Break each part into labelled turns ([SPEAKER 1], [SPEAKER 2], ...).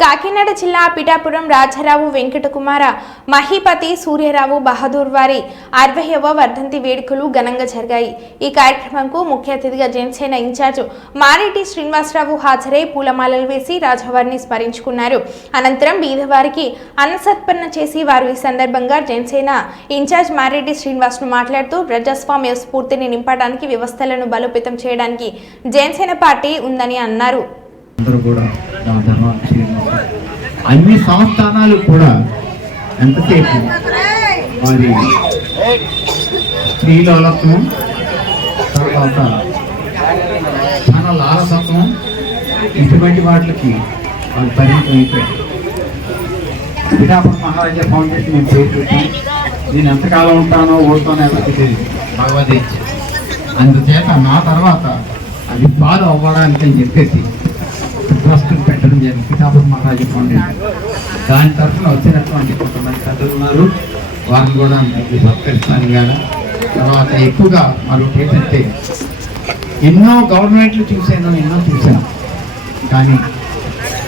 [SPEAKER 1] కాకినాడ జిల్లా పిఠాపురం రాజారావు వెంకటకుమార మహిపతి సూర్యరావు బహదూర్ వారి అరవయవ వర్ధంతి వేడుకలు ఘనంగా జరిగాయి. ఈ కార్యక్రమంకు ముఖ్య అతిథిగా జనసేన ఇన్ఛార్జ్ మారెడ్డి శ్రీనివాసరావు హాజరై పూలమాలలు వేసి రాజావారిని స్మరించుకున్నారు. అనంతరం బీదవారికి అన్నసత్పన్న చేసి వారు ఈ సందర్భంగా జనసేన ఇన్ఛార్జ్ మారెడ్డి శ్రీనివాస్ను మాట్లాడుతూ ప్రజాస్వామ్య స్ఫూర్తిని నింపడానికి వ్యవస్థలను బలోపేతం చేయడానికి జనసేన పార్టీ ఉందని అన్నారు.
[SPEAKER 2] అందరూ కూడా అన్ని సంస్థానాలు కూడా ఎంతసేపు? వారి స్త్రీలోలత్వం తర్వాత ధన లాలసత్వం ఇటువంటి వాటికి వాళ్ళు పరిమితం అయిపోయారు. పిఠాపురం మహారాజా ఫౌండేషన్ మేము పేరు పెట్టాం నేను ఎంతకాలం ఉంటానో ఓడుతానో ఎవరికి తెలియదు. భగవద్గీత అందుచేత నా తర్వాత అది ఫాలో అవ్వడానికి అని చెప్పేసి ట్రస్ట్ని పెట్టడం జరిగింది. పిఠాపురం మహారాజు ఫౌండేషన్. దాని తరఫున వచ్చినటువంటి కొంతమంది పెద్దలు ఉన్నారు. వారిని కూడా మీకు సత్కరిస్తాను కానీ తర్వాత ఎక్కువగా మరొకటి ఏంటంటే ఎన్నో గవర్నమెంట్లు చూశాను ఎన్నో చూశాను. కానీ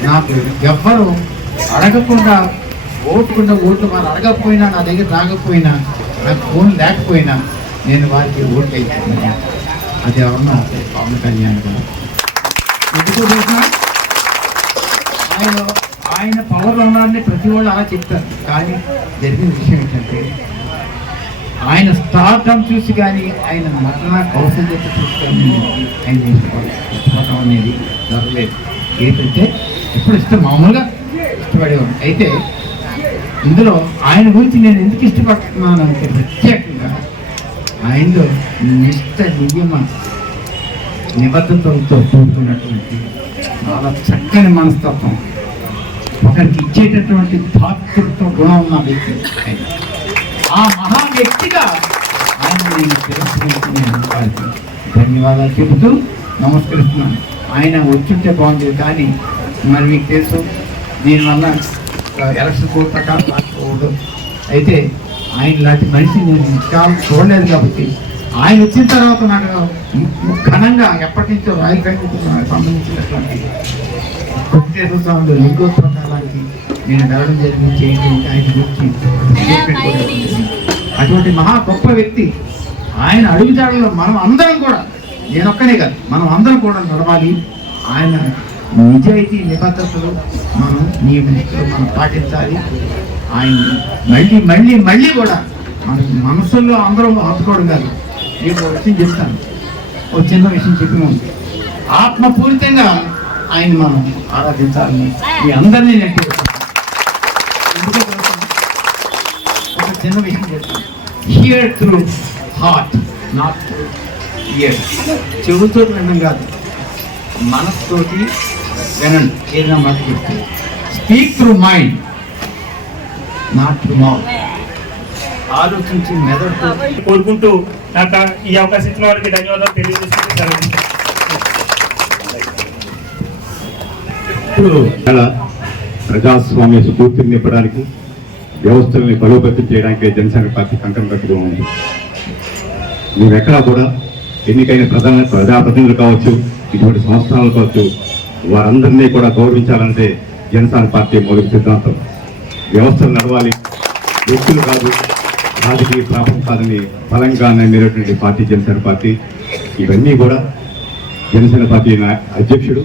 [SPEAKER 2] నాకు ఎవ్వరు అడగకుండా ఓటుకుండా ఓట్లు వారు అడగకపోయినా నా దగ్గర రాకపోయినా నాకు ఫోన్ లేకపోయినా నేను వారికి ఓట్లు వేయించుకున్నాను. అది ఎవరన్నా పవన్ కళ్యాణ్ గారు. ఎందుకు ఆయన ఆయన పవర్ ఉన్నారని ప్రతి వాళ్ళు అలా చెప్తారు. కానీ జరిగిన విషయం ఏంటంటే ఆయన స్టార్టం చూసి కానీ ఆయన నటన కౌశల్యత చూసి కానీ ఆయన చేసుకోవాలి ఇష్టపడటం అనేది జరగలేదు. ఏంటంటే ఇప్పుడు ఇష్టం మామూలుగా ఇష్టపడేవాడు. అయితే ఇందులో ఆయన గురించి నేను ఎందుకు ఇష్టపడుతున్నాను అంటే ప్రత్యేకంగా ఆయనలో నిష్ట నియమ నిబద్ధతలతో కూడుకున్నటువంటి చాలా చక్కని మనస్తత్వం. ఒకరికి ఇచ్చేటటువంటి భాతృత్వ గుణం ఉన్న వ్యక్తి. ఆ మహా వ్యక్తిగా ఆయన నేను తిరస్కరించి నేను ధన్యవాదాలు చెబుతూ నమస్కరిస్తున్నాను. ఆయన వచ్చుంటే బాగుండేది కానీ మరి మీకు తెలుసు దీనివల్ల ఎలక్షన్ కోడ్ ప్రకారం రాకపోవడం. అయితే ఆయన లాంటి మనిషి నేను ఇంకా చూడలేదు కాబట్టి ఆయన వచ్చిన తర్వాత నాకు ఘనంగా ఎప్పటి నుంచో రాయల్ సంబంధించినటువంటి వెంకటేశ్వర స్వామి లింగోత్సవ కాలానికి నేను వెళ్ళడం జరిగింది చేయండి ఆయన గురించి అటువంటి మహా గొప్ప వ్యక్తి. ఆయన అడుగుజాడలో మనం అందరం కూడా నేను ఒక్కనే కాదు మనం అందరం కూడా నడవాలి. ఆయన నిజాయితీ నిబద్ధతలు మనం నియమిస్తూ మనం పాటించాలి. ఆయన మళ్ళీ మళ్ళీ మళ్ళీ కూడా మన మనసుల్లో అందరం హత్తుకోవడం కాదు. నేను వచ్చి చేస్తాను చెప్తాను ఒక చిన్న విషయం చెప్పి ఆత్మపూరితంగా ఆయన మనం ఆరాధించాలని మీ అందరినీ నేను ఒక చిన్న విషయం చెప్తాను. Hear through heart not through ear చెబుతూ వినడం కాదు మనస్తోటి వినండి. ఏదైనా మాట చెప్తే. Speak through mind not through mouth ఆలోచించి మెదడుతో
[SPEAKER 3] కోరుకుంటూ నాకు ఈ అవకాశం ఇచ్చిన వారికి ధన్యవాదాలు తెలియజేసుకుంటూ సెలవు తీసుకుంటాను.
[SPEAKER 4] ఇప్పుడు ఇలా ప్రజాస్వామ్య స్ఫూర్తిని నింపడానికి వ్యవస్థల్ని బలోపేతం చేయడానికి జనసేన పార్టీ కంకణం కట్టుగా ఉంది మేమెక్కడా కూడా ఎన్నికైన ప్రధాన ప్రజాప్రతినిధులు కావచ్చు ఇటువంటి సంస్థలు కావచ్చు వారందరినీ కూడా గౌరవించాలంటే జనసేన పార్టీ మౌలిక సిద్ధాంతం వ్యవస్థలు నడవాలి వ్యక్తులు కాదు రాజకీయ ప్రాపం బలంగా నమ్మినటువంటి పార్టీ జనసేన పార్టీ ఇవన్నీ కూడా జనసేన పార్టీ నా- అధ్యక్షుడు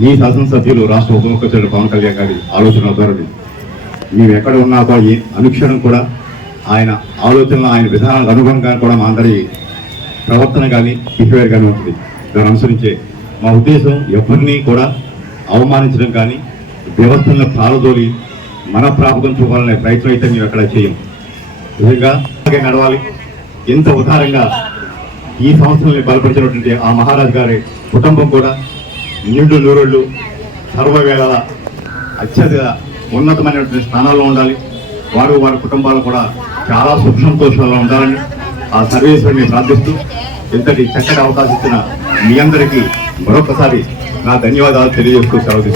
[SPEAKER 4] మీ శాసనసభ్యులు రాష్ట్ర ఉప ముఖ్యమంత్రి పవన్ కళ్యాణ్ గారి ఆలోచన ధోరణి మేము ఎక్కడ ఉన్నా కూడా అనుక్షణం కూడా ఆయన ఆలోచనలు ఆయన విధానాలకు అనుగుణంగా కూడా మా అందరి ప్రవర్తన కానీ బిహేవియర్ కానీ ఉంటుంది. దాన్ని అనుసరించే మా ఉద్దేశం ఎవరిని కూడా అవమానించడం కానీ వ్యవస్థలను ప్రారదోలి మన ప్రాపకం చూపాలనే ప్రయత్నం అయితే మేము ఎక్కడ చేయం నిజంగా నడవాలి. ఎంత ఉదారంగా ఈ సంవత్సరాన్ని బలపరిచినటువంటి ఆ మహారాజ్ గారి కుటుంబం కూడా నిండు నూరుళ్ళు సర్వవేళ అత్యధిక ఉన్నతమైనటువంటి స్థానాల్లో ఉండాలి. వారు వారి కుటుంబాలు కూడా చాలా సుఖ సంతోషాల్లో ఉండాలని ఆ సర్వేశ్వరిని ప్రార్థిస్తూ ఇంతటి చక్కటి అవకాశం ఇచ్చిన మీ అందరికీ మరొకసారి నా ధన్యవాదాలు తెలియజేస్తూ సెలవు